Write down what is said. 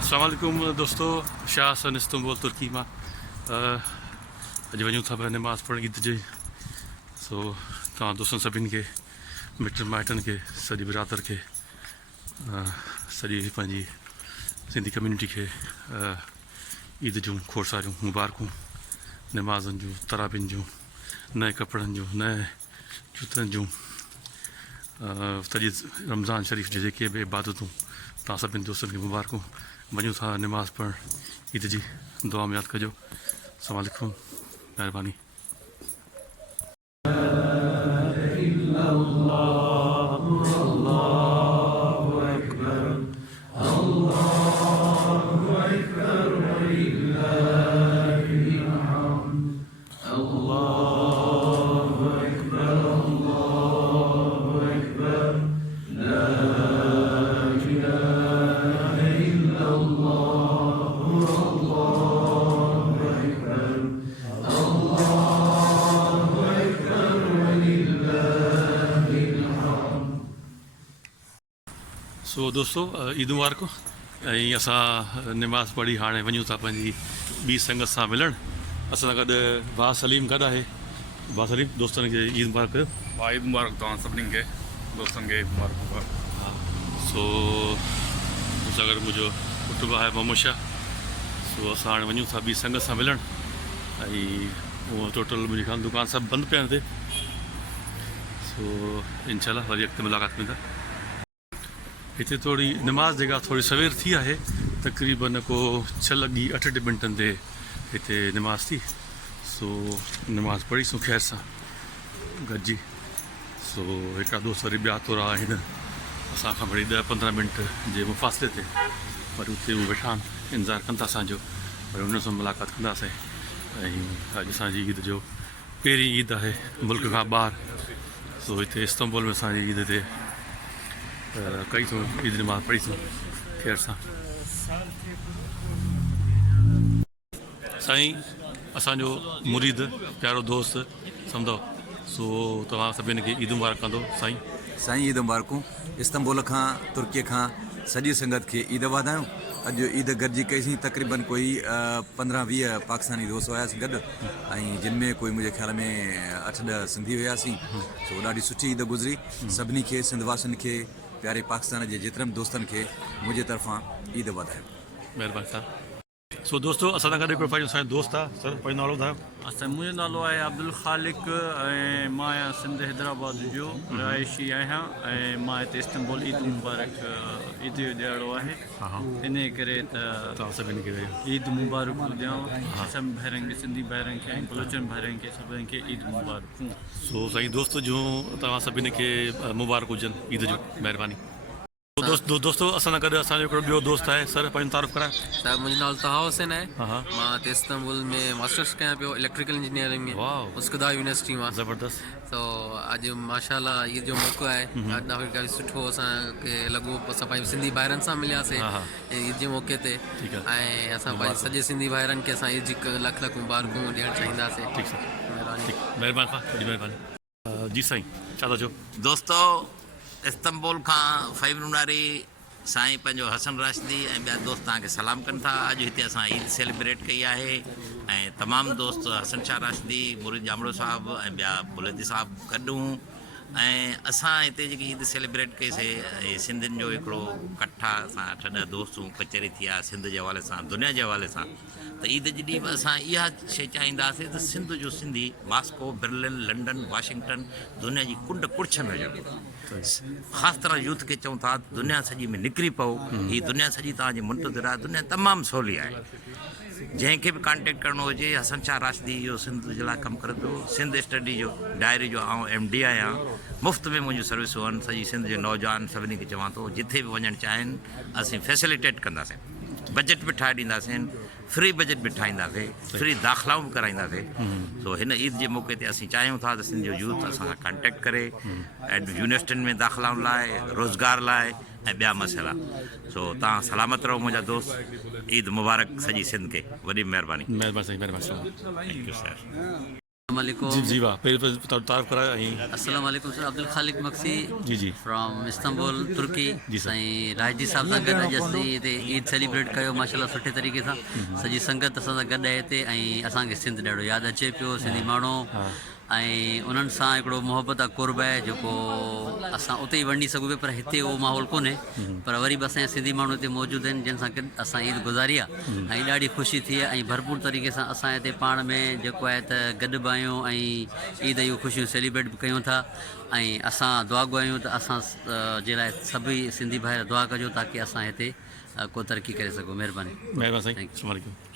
अस्सलाम वालेकुम दोस्तों, शाह हसन इस्तंबुल तुर्की मां अॼु वञूं था पिया नमाज़ पढ़ण ईद जी। सो तव्हां दोस्तनि सभिनि खे, मिटनि माइटनि खे, सॼी बिरादर खे, सॼी पंहिंजी सिंधी कम्यूनिटी खे ईद जूं खोड़ सारियूं मुबारकूं, नमाज़नि जूं, तराबियुनि जूं, नए कपिड़नि जूं, नए जूतनि जूं, सॼी रमज़ान शरीफ़ जी जेके बि इबादतूं तव्हां सभिनि दोस्तनि खे मुबारकूं। वञूं था नमाज़ पढ़ण ईद जी, दुआ में यादि कजो। अस्सलाम वालेकुम, महिरबानी। सो दोस्तों, ईद मुबारक। ऐं असां नमाज़ पढ़ी हाणे वञूं था पंहिंजी ॿी संगत सां मिलणु। असां सां गॾु भाउ सलीम गॾु आहे। भाउ सलीम, दोस्तनि खे ईद मुबारक कयो। वाह, ईद मुबारक तव्हां सभिनीनि खे, दोस्तनि खे ईद मुबारक। हा, सो मूंसां गॾु मुंहिंजो पुटु आहे मोहम्मद शाह। सो असां हाणे वञूं था ॿी संगत सां मिलणु। ऐं उहो टोटल मुंहिंजी ख़ान दुकान सभु बंदि पिया आहिनि हिते। सो इनशाला वरी अॻिते मुलाक़ात थींदा। हिते थोरी नमाज़ जेका थोरी सवेर थी आहे, तक़रीबन को 6:08 मिंटनि ते हिते नमाज़ थी। सो नमाज़ पढ़ीसूं ख़ैर सां गॾिजी। सो हिकिड़ा दोस्त वरी ॿिया थोरा आहिनि असांखां वरी 10-15 मिंट जे मुफ़ासिले ते, वरी उते उहे वेठा आहिनि, इंतज़ारु कनि था असांजो, वरी उन्हनि सां मुलाक़ात कंदासीं। ऐं अॼु असांजी ईद जो पहिरीं ईद आहे मुल्क खां ॿाहिरि। सो हिते इस्तंबुल में असांजी ईद ते कईसूं, ईद नमाज़ पढ़ीसूं ख़ैर सां। साईं असांजो मुरीद, प्यारो दोस्त सम्झो, सो तव्हां सभिनी खे ईद मुबारक कंदो। साईं ईद मुबारकूं। इस्तंबुल खां, तुर्कीअ खां सॼी संगत खे ईद वाधायूं। अॼु ईद गॾिजी कईसीं, तक़रीबन कोई 15-20 पाकिस्तानी दोस्त हुयासीं गॾु, ऐं जिन में कोई मुंहिंजे ख़्याल में 8-10 सिंधी हुयासीं। सो ॾाढी सुठी ईद गुज़री। सभिनी खे, सिंधवासियुनि खे, प्यारे पाकिस्तान जे जेतिरनि दोस्तनि खे मुंहिंजे तरफ़ां ईद वाधायूं। महिरबानी साहब। सो दोस्तों, असां सां गॾु हिकिड़ो पंहिंजो असांजो दोस्त आहे। सर, पंहिंजो नालो ॿुधायो। मुंहिंजो नालो आहे अब्दुल ख़ालिक, ऐं मां आहियां सिंध हैदराबाद जो रहायशी आहियां। ऐं मां हिते इस्तंबुल ईद मुबारक, ईद जो ॾियारो आहे, इन करे त तव्हां सभिनी खे ईद मुबारक ॾियां सभु भाइरनि खे, सिंधी भाइरनि खे ऐं बलोचनि भाइरनि खे, सभिनी खे ईद मुबारकूं। सो साईं, दोस्त जूं तव्हां सभिनी खे मुबारक हुजनि ईद जूं। महिरबानी। दोस्तों, असां सां गॾु असांजो हिकिड़ो ॿियो दोस्त आहे। सर, पंहिंजो तारीफ़ करायो। सर, मुंहिंजो नालो तहा हुसैन आहे। मां हिते इस्तंबुल में मास्टर्स कयां पियो इलेक्ट्रिकल इंजीनियरिंग में, उस्कदा यूनिवर्सिटी मां। ज़बरदस्त। तो अॼु माशाल्लाह ईद जो मौक़ो आहे। अॼु काफ़ी सुठो असांखे लॻो, असां पंहिंजे सिंधी भाइरनि सां मिलियासीं ईद जे मौक़े ते। ऐं असां पंहिंजे सॼे सिंधी भाइरनि खे असां ईद जी लख मुबारकूं ॾियणु चाहींदासीं। महिरबानी। जी साईं, छा था चओ? दोस्तों, इस्तंबुल खां फ़ैबरुनारी साईं पंहिंजो हसन राशिदी ऐं ॿिया दोस्त तव्हांखे सलाम कनि था। अॼु हिते असां ईद सेलिब्रेट कई आहे, ऐं तमामु दोस्त हसन शाह राशिदी, मुरीद जामड़ो साहिबु ऐं ॿिया बुलेदी साहिबु गॾु हूं। ऐं असां हिते जेकी ईद सेलिब्रेट कईसीं, ऐं सिंधियुनि जो हिकिड़ो कठा, असां 8-10 दोस्तूं कचहरी थी आहे सिंध जे हवाले सां, दुनिया जे हवाले सां। त ईद जे ॾींहुं बि असां इहा शइ चाहींदासीं त सिंध जो Sindhi Moscow, Berlin, London, Washington, दुनिया जी कुंड कुड़छ में हुजनि। ख़ासि तरह यूथ खे चऊं था दुनिया सॼी में निकिरी पओ। हीअ दुनिया सॼी तव्हांजी मुंतज़िर आहे, दुनिया तमामु सवली आहे। जंहिंखे बि कॉन्टेक्ट करिणो हुजे, हसन शाह राशिदी इहो सिंध जे लाइ कमु करे थो। सिंध स्टडी जो डायरी जो आउं MD आहियां। मुफ़्त में मुंहिंजियूं सर्विसूं आहिनि। सॼी सिंध जे नौजवान सभिनी खे चवां थो, जिथे बि वञणु चाहिनि असीं फैसिलिटेट कंदासीं, बजट बि ठाहे ॾींदासीं, फ्री बजट बि ठाहींदासीं, फ्री दाख़िलाऊं बि कराईंदासीं। सो हिन ईद जे मौक़े ते असीं चाहियूं था त सिंध जो यूथ असां सां कॉन्टेक्ट करे यूनिवर्सिटियुनि में दाख़िलाउनि लाइ, रोज़गार लाइ ऐं ॿिया मसइला। सो तव्हां सलामत रहो मुंहिंजा दोस्त। ईद मुबारक सॼी सिंध खे। वॾी महिरबानी। महिरबानी साईं, महिरबानी। Thank you sir. वालेकुम। जी जी वाह, पहिरीं तारीफ़ करायो ऐं अस्सलाम वालेकुम सर, अब्दुल ख़ालिक मक्सी जी जी फ्रॉम इस्तांबुल तुर्की। जी सर। साईं राजदी साहब सां गॾु अॼु असीं हिते ईद सेलिब्रेट कयो माशाल्लाह सुठे तरीक़े सां। सॼी संगत असां सां गॾु आहे हिते ऐं असांखे सिंध ॾाढो यादि अचे पियो, सिंधी माण्हू ऐं उन्हनि सां हिकिड़ो मोहबत आहे, कुर्ब आहे, जेको असां उते ई वंडी सघूं पिया पर हिते उहो माहौल कोन्हे। पर वरी बि असांजा सिंधी माण्हू हिते मौजूदु आहिनि जिन सां गॾु असां ईद गुज़ारी आहे ऐं ॾाढी ख़ुशी थी आहे ऐं भरपूर तरीक़े सां असां हिते पाण में जेको आहे त गॾु बि आहियूं ऐं ईद जूं ख़ुशियूं सेलिब्रेट बि कयूं था ऐं असां दुआ घुरायूं त असां जे लाइ सभई सिंधी भाइर दुआ कजो ताकी असां हिते को तरक़ी करे सघूं। महिरबानी। महिरबानी साईं, अस्सलाम वालेकुम।